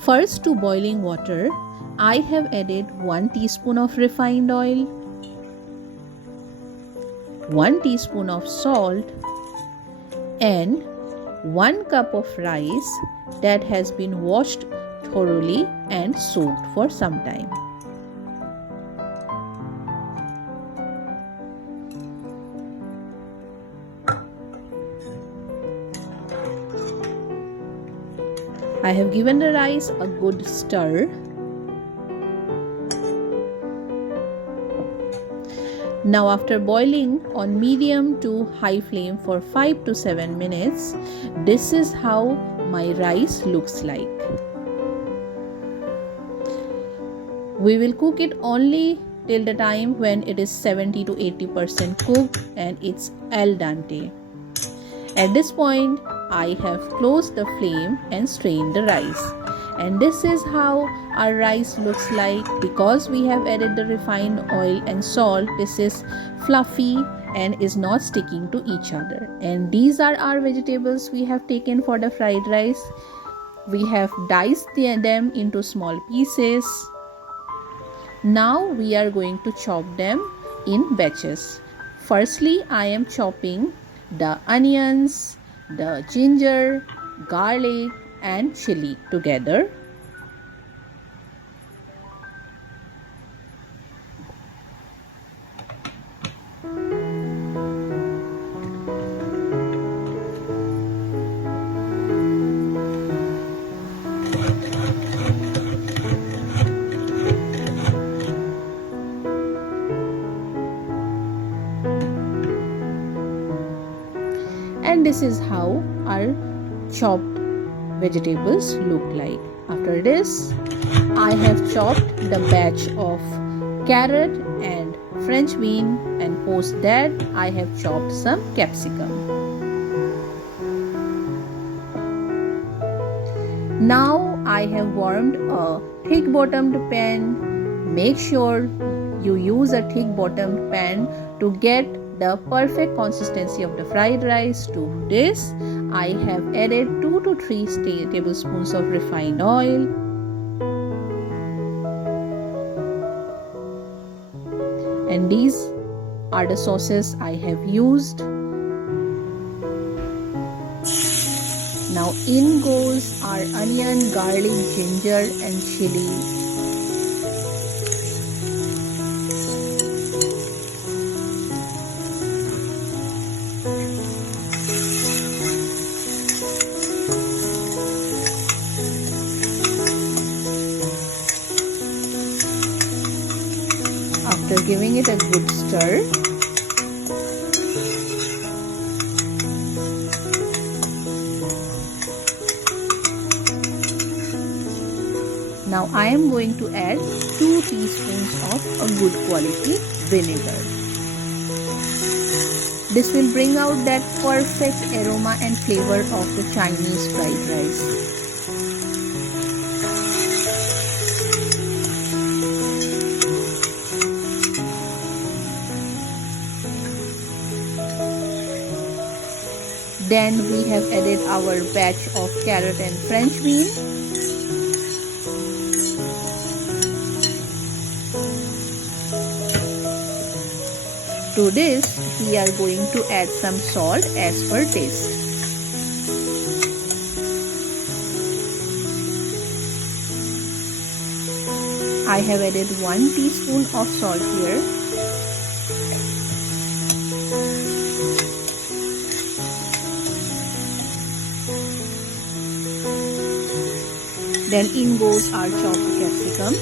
First, to boiling water, I have added 1 teaspoon of refined oil, 1 teaspoon of salt, and 1 cup of rice that has been washed thoroughly and soaked for some time. I have given the rice a good stir. Now, after boiling on medium to high flame for 5 to 7 minutes, this is how my rice looks like. We will cook it only till the time when it is 70 to 80% cooked and it's al dente. At this point, I have closed the flame and strained the rice. And this is how our rice looks like. Because we have added the refined oil and salt, this is fluffy and is not sticking to each other. And these are our vegetables we have taken for the fried rice. We have diced them into small pieces. Now we are going to chop them in batches. Firstly, I am chopping the onions, the ginger, garlic and chili together. And this is how our chopped vegetables look like. After this, I have chopped the batch of carrot and French bean, and post that I have chopped some capsicum. Now I have warmed a thick bottomed pan. Make sure you use a thick bottomed pan to get the perfect consistency of the fried rice. To this, I have added 2 to 3 tablespoons of refined oil, and these are the sauces I have used. Now in goes our onion, garlic, ginger and chili. After giving it a good stir, now I am going to add 2 teaspoons of a good quality vinegar. This will bring out that perfect aroma and flavor of the Chinese fried rice. Then we have added our batch of carrot and French bean. To this, we are going to add some salt as per taste. I have added 1 teaspoon of salt here. Then in goes our chopped capsicum.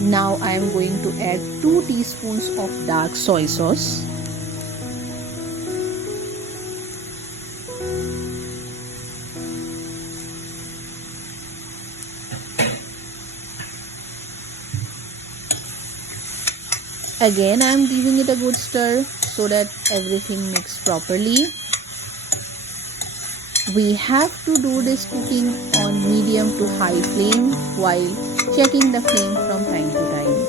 Now I am going to add 2 teaspoons of dark soy sauce. Again I am giving it a good stir so that everything mixes properly. We have to do this cooking on medium to high flame while checking the flame from time to time.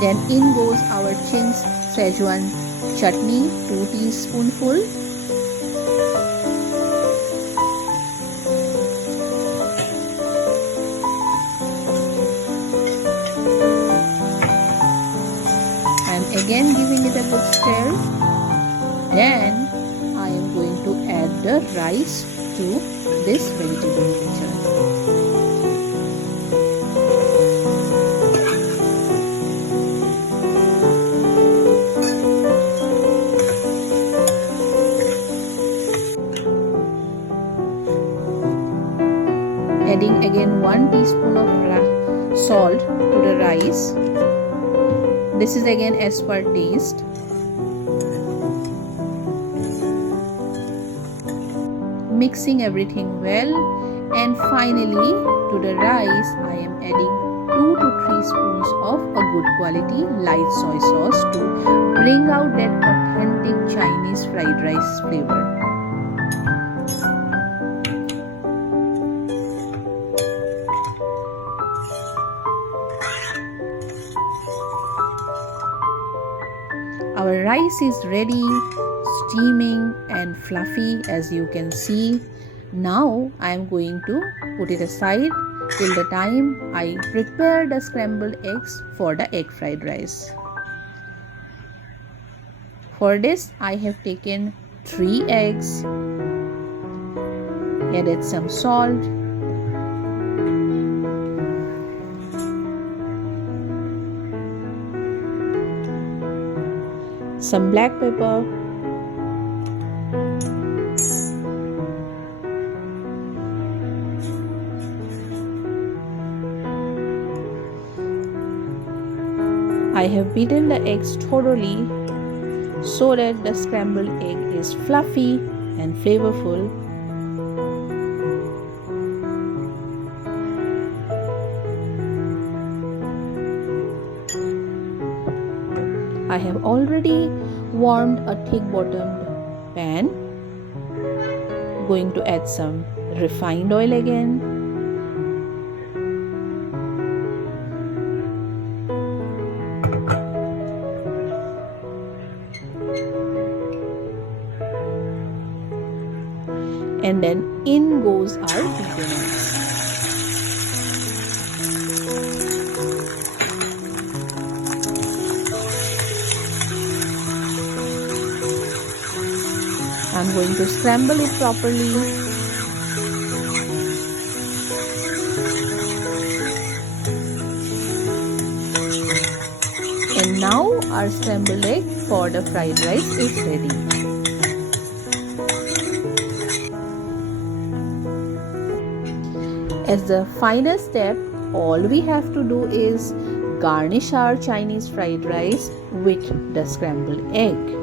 Then in goes our Ching's Szechuan chutney, 2 teaspoonfuls. I'm again giving it a good stir. Then I am going to add the rice to this vegetable mixture. Adding again 1 teaspoon of salt to the rice. This is again as per taste. Mixing everything well, and finally to the rice I am adding 2 to 3 spoons of a good quality light soy sauce to bring out that authentic Chinese fried rice flavor. Our rice is ready, steaming and fluffy as you can see. Now I am going to put it aside till the time I prepare the scrambled eggs for the egg fried rice. For this I have taken 3 eggs, added some salt, some black pepper, I have beaten the eggs thoroughly so that the scrambled egg is fluffy and flavorful. I have already warmed a thick bottomed pan. Going to add some refined oil again. And then in goes our beaten eggs. I'm going to scramble it properly. And now our scrambled egg for the fried rice is ready. As the final step, all we have to do is garnish our Chinese fried rice with the scrambled egg.